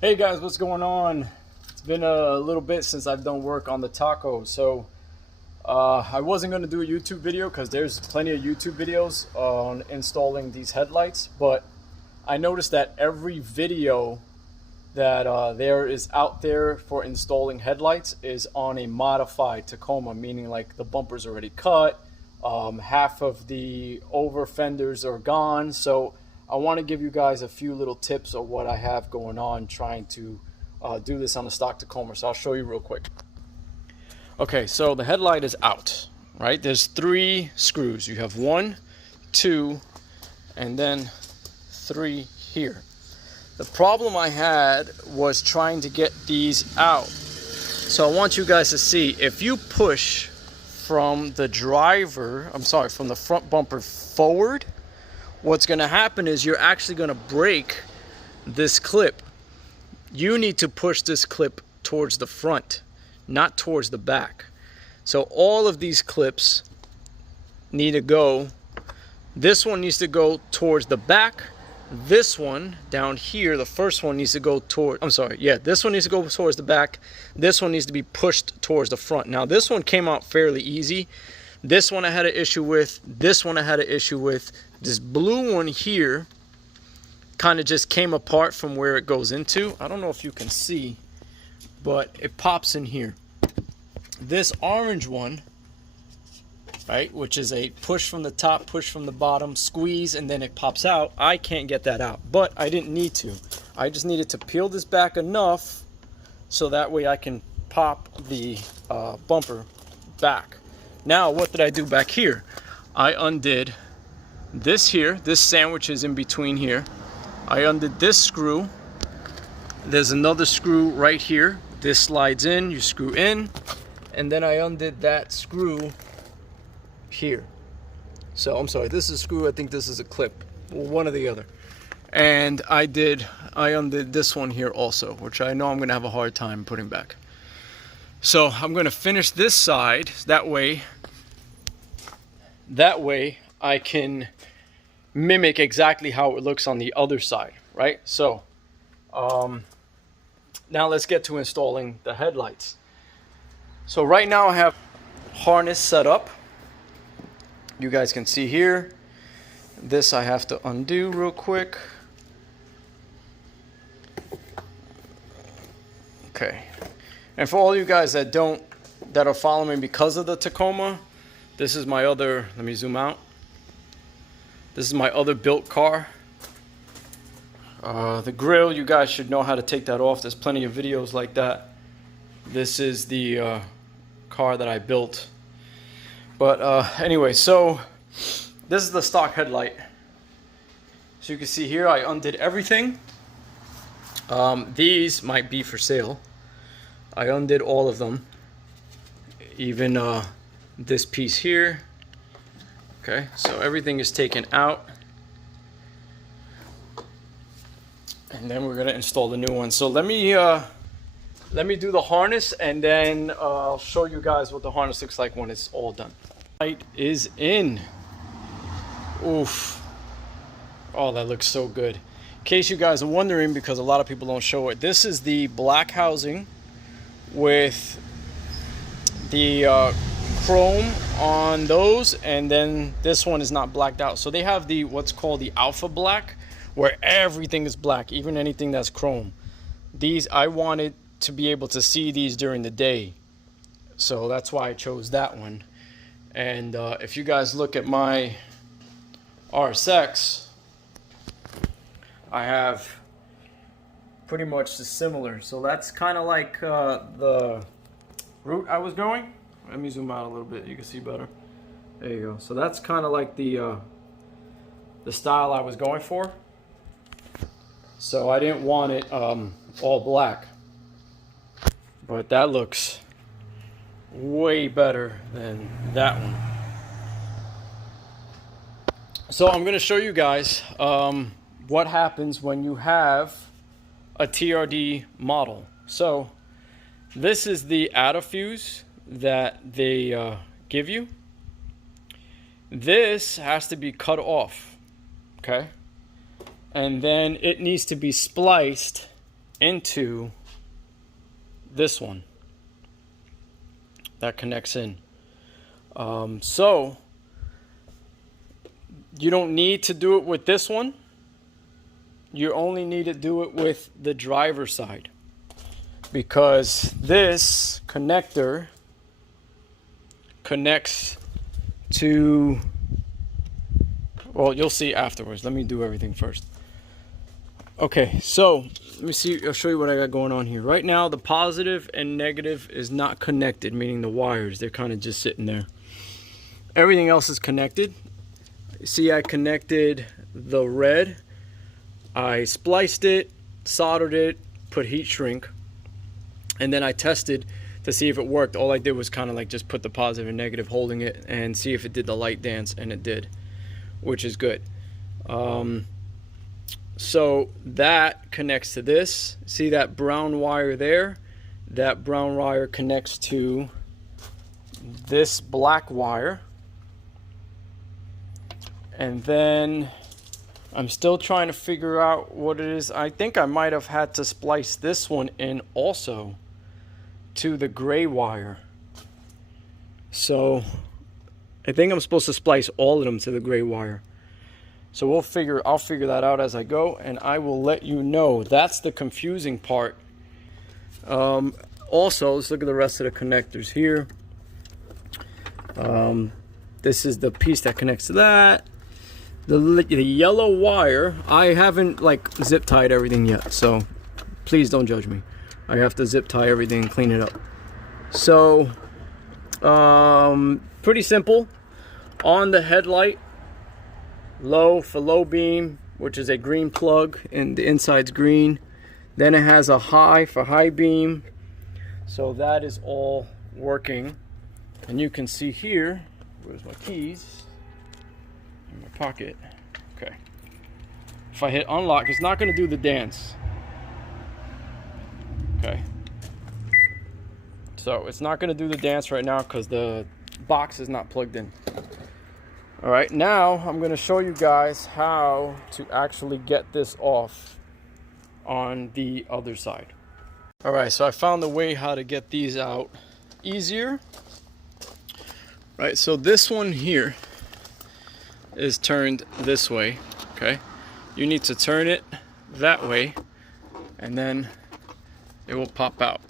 Hey guys, what's going on? It's been a little bit since I've done work on the taco, so I wasn't going to do a YouTube video because there's plenty of YouTube videos on installing these headlights, but I noticed that every video that there is out there for installing headlights is on a modified Tacoma, meaning like the bumper's already cut, half of the over fenders are gone. So I want to give you guys a few little tips of what I have going on trying to do this on the stock Tacoma. So I'll show you real quick. Okay, so the headlight is out, right? There's 3 screws. You have 1, 2, and then 3 here. The problem I had was trying to get these out. So I want you guys to see, if you push from the from the front bumper forward, what's going to happen is you're actually going to break this clip. You need to push this clip towards the front, not towards the back. So all of these clips need to go. This one needs to go towards the back. This one down here, the first one needs to go toward, this one needs to go towards the back. This one needs to be pushed towards the front. Now this one came out fairly easy. This one I had an issue with. This one I had an issue with. This blue one here kind of just came apart from where it goes into. I don't know if you can see, but it pops in here. This orange one, right, which is a push from the top, push from the bottom, squeeze, and then it pops out. I can't get that out, but I didn't need to. I just needed to peel this back enough so that way I can pop the bumper back. Now, what did I do back here? I undid this here. This sandwich is in between here. I undid this screw. There's another screw right here. This slides in, you screw in, and then I undid that screw here. So I'm sorry, this is a screw, I think this is a clip, one or the other. And I undid this one here also, which I know I'm gonna have a hard time putting back. So I'm gonna finish this side, that way I can mimic exactly how it looks on the other side, right? So now let's get to installing the headlights. So right now I have harness set up. You guys can see here. This I have to undo real quick. Okay. And for all you guys that are following me because of the Tacoma, this is my other, let me zoom out. This is my other built car. The grill, you guys should know how to take that off. There's plenty of videos like that. This is the car that I built. But anyway, so this is the stock headlight. So you can see here I undid everything. These might be for sale. I undid all of them. Even this piece here. Okay, so everything is taken out. And then we're gonna install the new one. So let me do the harness, and then I'll show you guys what the harness looks like when it's all done. Light is in. Oof. Oh, that looks so good. In case you guys are wondering, because a lot of people don't show it, this is the black housing with the chrome on those, and then this one is not blacked out. So they have the what's called the alpha black, where everything is black, even anything that's chrome. These, I wanted to be able to see these during the day, so that's why I chose that one. And if you guys look at my RSX, I have pretty much the similar. So that's kind of like the route I was going. Let me zoom out a little bit, you can see better. There you go. So that's kind of like the style I was going for. So I didn't want it all black, but that looks way better than that one. So I'm going to show you guys what happens when you have a TRD model. So this is the Adafuse that they give you. This has to be cut off, okay? And then it needs to be spliced into this one that connects in. So you don't need to do it with this one. You only need to do it with the driver's side, because this connector connects to, well, you'll see afterwards. Let me do everything first. Okay, so let me see. I'll show you what I got going on here. Right now, the positive and negative is not connected, meaning the wires, they're kind of just sitting there. Everything else is connected. See, I connected the red. I spliced it, soldered it, put heat shrink, and then I tested to see if it worked. All I did was kind of like just put the positive and negative holding it and see if it did the light dance, and it did, which is good. So that connects to this. See that brown wire there? That brown wire connects to this black wire. And then I'm still trying to figure out what it is. I think I might have had to splice this one in also to the gray wire. So I think I'm supposed to splice all of them to the gray wire. So I'll figure that out as I go, and I will let you know. That's the confusing part. Also, let's look at the rest of the connectors here. This is the piece that connects to that. The yellow wire, I haven't like zip tied everything yet, so please don't judge me. I have to zip tie everything and clean it up. So pretty simple. On the headlight, low for low beam, which is a green plug, and the inside's green. Then it has a high for high beam. So that is all working. And you can see here, where's my keys? In my pocket. Okay. If I hit unlock, it's not going to do the dance. Okay. So it's not going to do the dance right now because the box is not plugged in. All right, now I'm going to show you guys how to actually get this off on the other side. All right, so I found a way how to get these out easier. Right, so this one here is turned this way, okay? You need to turn it that way, and then it will pop out,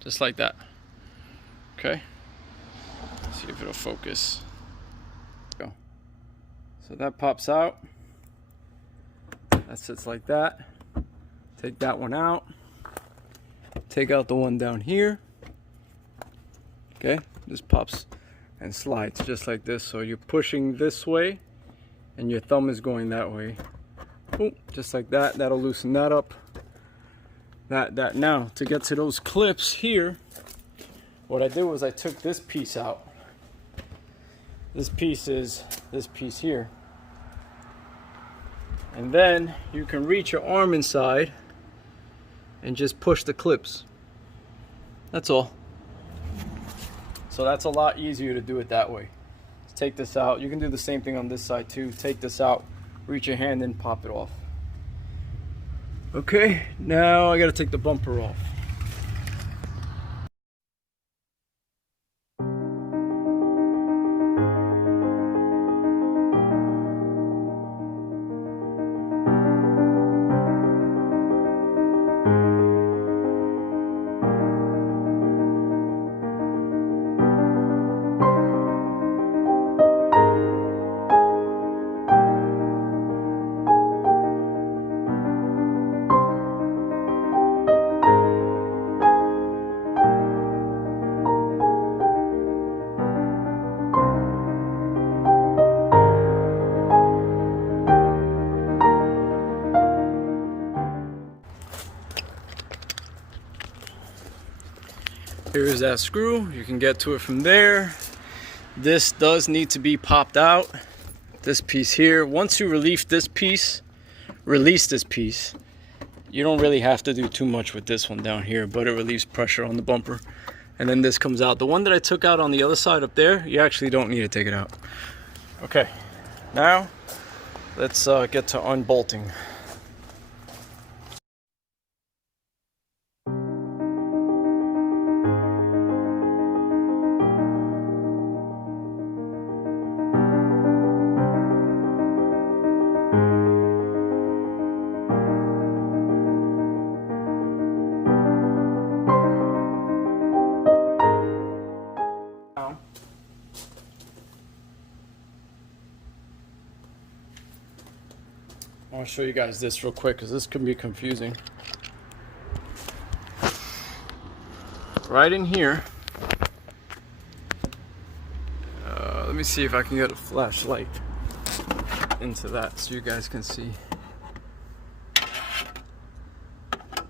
just like that, okay? Let's see if it'll focus. Go. So that pops out. That sits like that. Take that one out. Take out the one down here. Okay, this pops and slides just like this. So you're pushing this way and your thumb is going that way. Boom, just like that. That'll loosen that up. That now, to get to those clips here, what I did was I took this piece out. This piece is this piece here. And then you can reach your arm inside and just push the clips. That's all. So that's a lot easier to do it that way. Let's take this out. You can do the same thing on this side too. Take this out, reach your hand in, pop it off. Okay, now I gotta take the bumper off. Here's that screw. You can get to it from there. This does need to be popped out. This piece here. Once you release this piece, you don't really have to do too much with this one down here, but it relieves pressure on the bumper. And then this comes out. The one that I took out on the other side up there, you actually don't need to take it out. Okay, now let's get to unbolting. I'll show you guys this real quick because this can be confusing. Right in here, let me see if I can get a flashlight into that so you guys can see.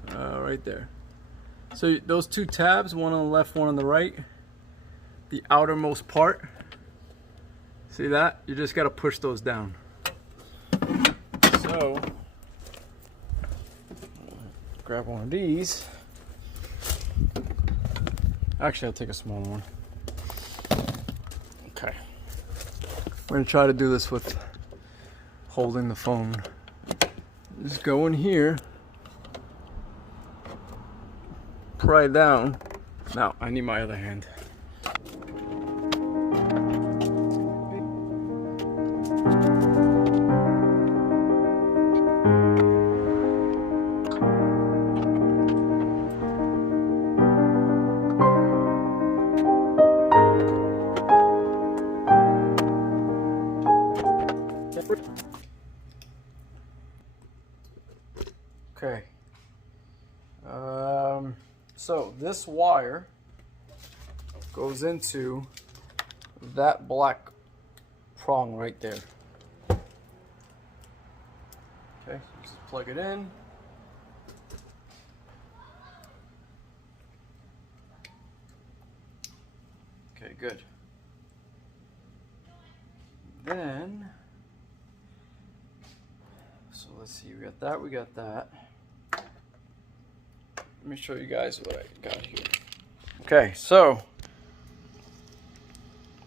Right there. So those two tabs, one on the left, one on the right, the outermost part, see that? You just got to push those down. So grab one of these. Actually, I'll take a small one. Okay. We're gonna try to do this with holding the phone. Just go in here, pry down. Now, I need my other hand. Okay. So this wire goes into that black prong right there. Okay, so just plug it in. Okay, good. Then, so let's see, we got that. Let me show you guys what I got here. Okay, so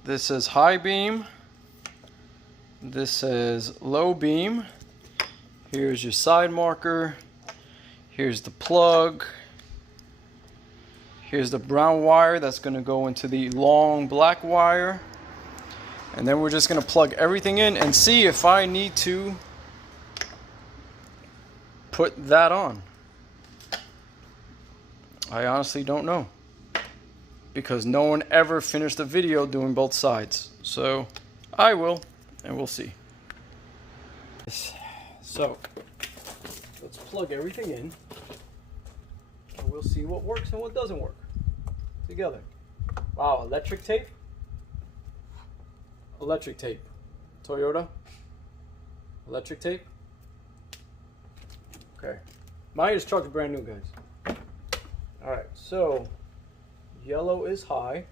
this is high beam. This is low beam. Here's your side marker. Here's the plug. Here's the brown wire that's going to go into the long black wire. And then we're just going to plug everything in and see if I need to put that on. I honestly don't know, because no one ever finished a video doing both sides. So I will, and we'll see. So let's plug everything in, and we'll see what works and what doesn't work together. Wow, electric tape? Electric tape. Toyota? Electric tape? Okay. My truck is brand new, guys. Alright, so yellow is high.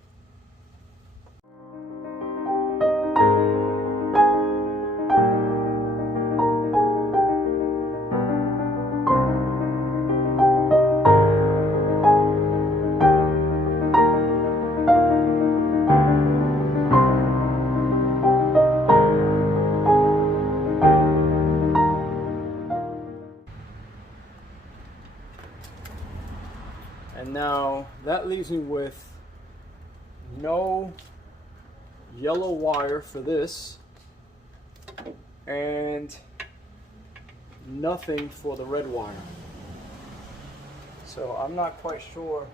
And now that leaves me with no yellow wire for this and nothing for the red wire. So I'm not quite sure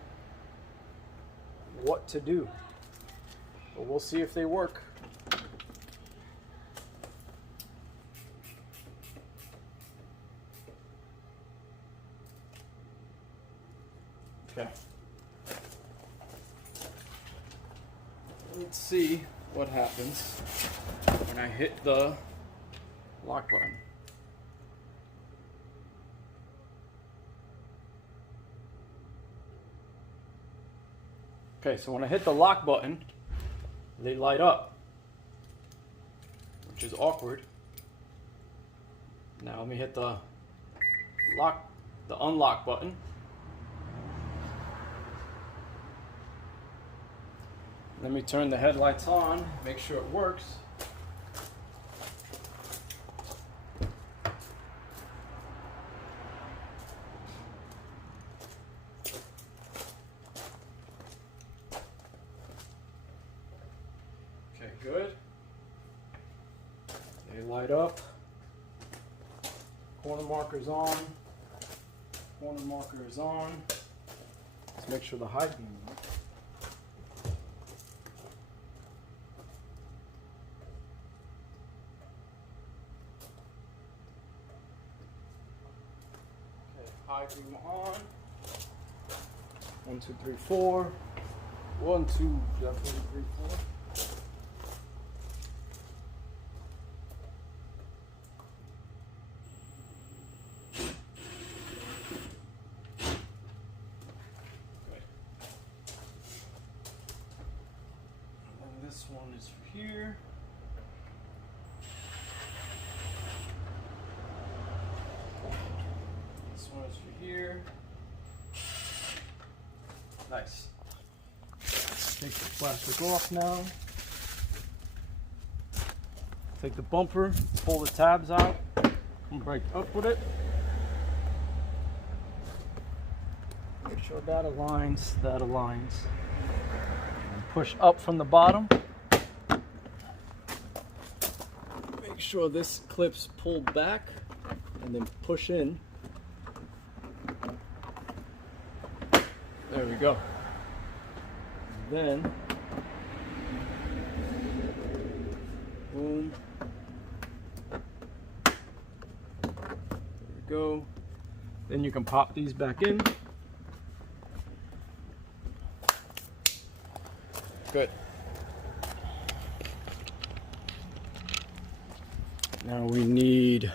what to do, but we'll see if they work. Okay. Let's see what happens when I hit the lock button. Okay, so when I hit the lock button, they light up, which is awkward. Now let me hit the unlock button. Let me turn the headlights on, make sure it works. Okay, good. They light up. Corner marker's on. Corner marker is on. Let's make sure the high beam works. 5 beam on. 1, 2, 3, 4. 1, 2, definitely 3, 4. This one is for here. This one is for here. Nice. Take the plastic off now. Take the bumper, pull the tabs out, come right up with it. Make sure that aligns, that aligns. And push up from the bottom. Make sure this clip's pulled back and then push in. There we go. Then, boom. There we go. Then you can pop these back in. Good. Now we need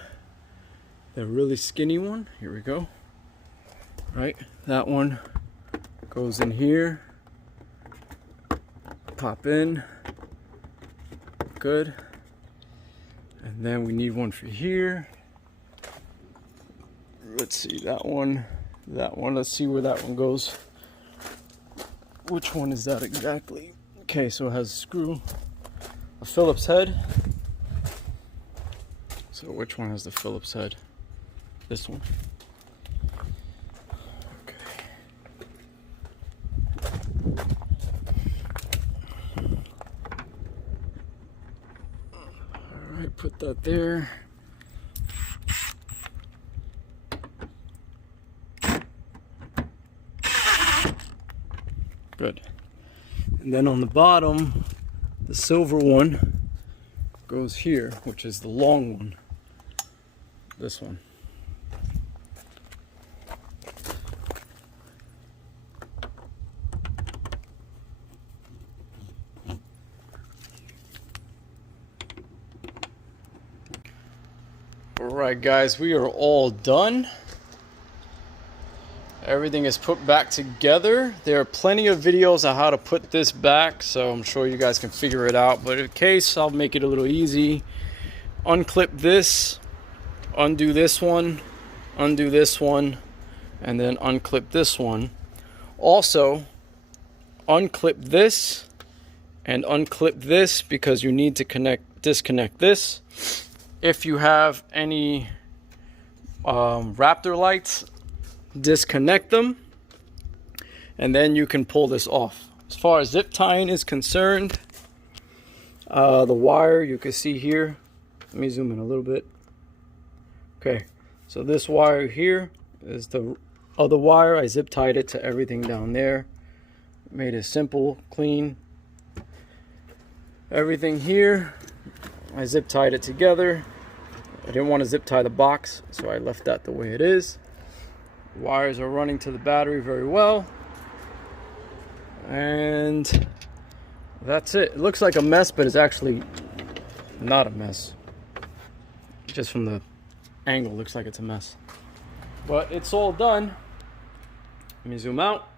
the really skinny one. Here we go. Right, that one goes in here. Pop in. Good. And then we need one for here. Let's see, that one. Let's see where that one goes. Which one is that exactly? Okay, so it has a screw, a Phillips head. So which one has the Phillips head? This one. Okay. All right, put that there. Good. And then on the bottom, the silver one goes here, which is the long one. This one. All right, guys, we are all done. Everything is put back together. There are plenty of videos on how to put this back, so I'm sure you guys can figure it out. But in case, I'll make it a little easy. Unclip this, undo this one, and then unclip this one. Also, unclip this and unclip this because you need to disconnect this. If you have any Raptor lights, disconnect them, and then you can pull this off. As far as zip tying is concerned, the wire you can see here. Let me zoom in a little bit. Okay, so this wire here is the other wire. I zip tied it to everything down there. Made it simple, clean. Everything here, I zip tied it together. I didn't want to zip tie the box, so I left that the way it is. Wires are running to the battery very well, and that's it. It looks like a mess, but it's actually not a mess. Just from the angle, looks like it's a mess, but it's all done. Let me zoom out,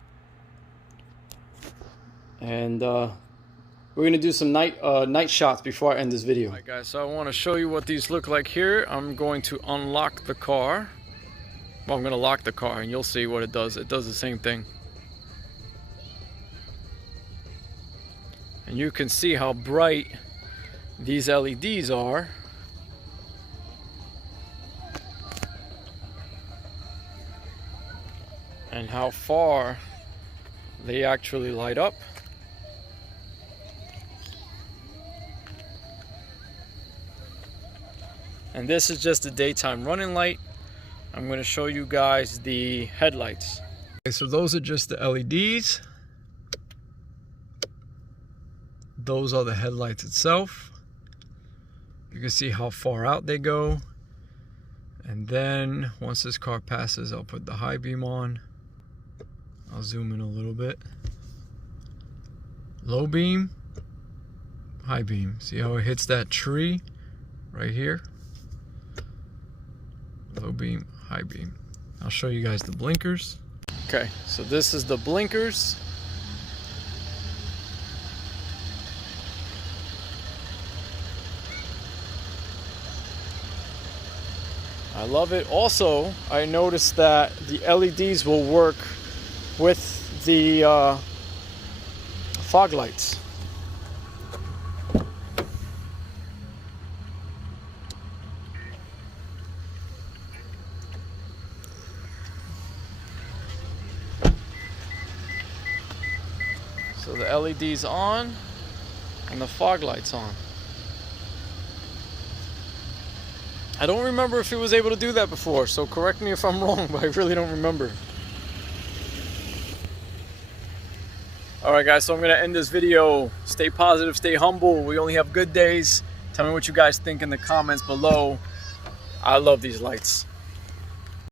and we're gonna do some night shots before I end this video. All right, guys, so I want to show you what these look like here. I'm going to unlock the car. Well, I'm going to lock the car and you'll see what it does. It does the same thing. And you can see how bright these LEDs are. And how far they actually light up. And this is just a daytime running light. I'm going to show you guys the headlights. Okay, so those are just the LEDs. Those are the headlights itself. You can see how far out they go. And then once this car passes, I'll put the high beam on. I'll zoom in a little bit. Low beam, high beam. See how it hits that tree right here? Low beam, high beam. I'll show you guys the blinkers. Okay, so this is the blinkers. I love it. Also, I noticed that the LEDs will work with the fog lights. So the LED's on and the fog light's on. I don't remember if it was able to do that before, so correct me if I'm wrong, but I really don't remember. Alright guys, so I'm going to end this video. Stay positive, stay humble. We only have good days. Tell me what you guys think in the comments below. I love these lights.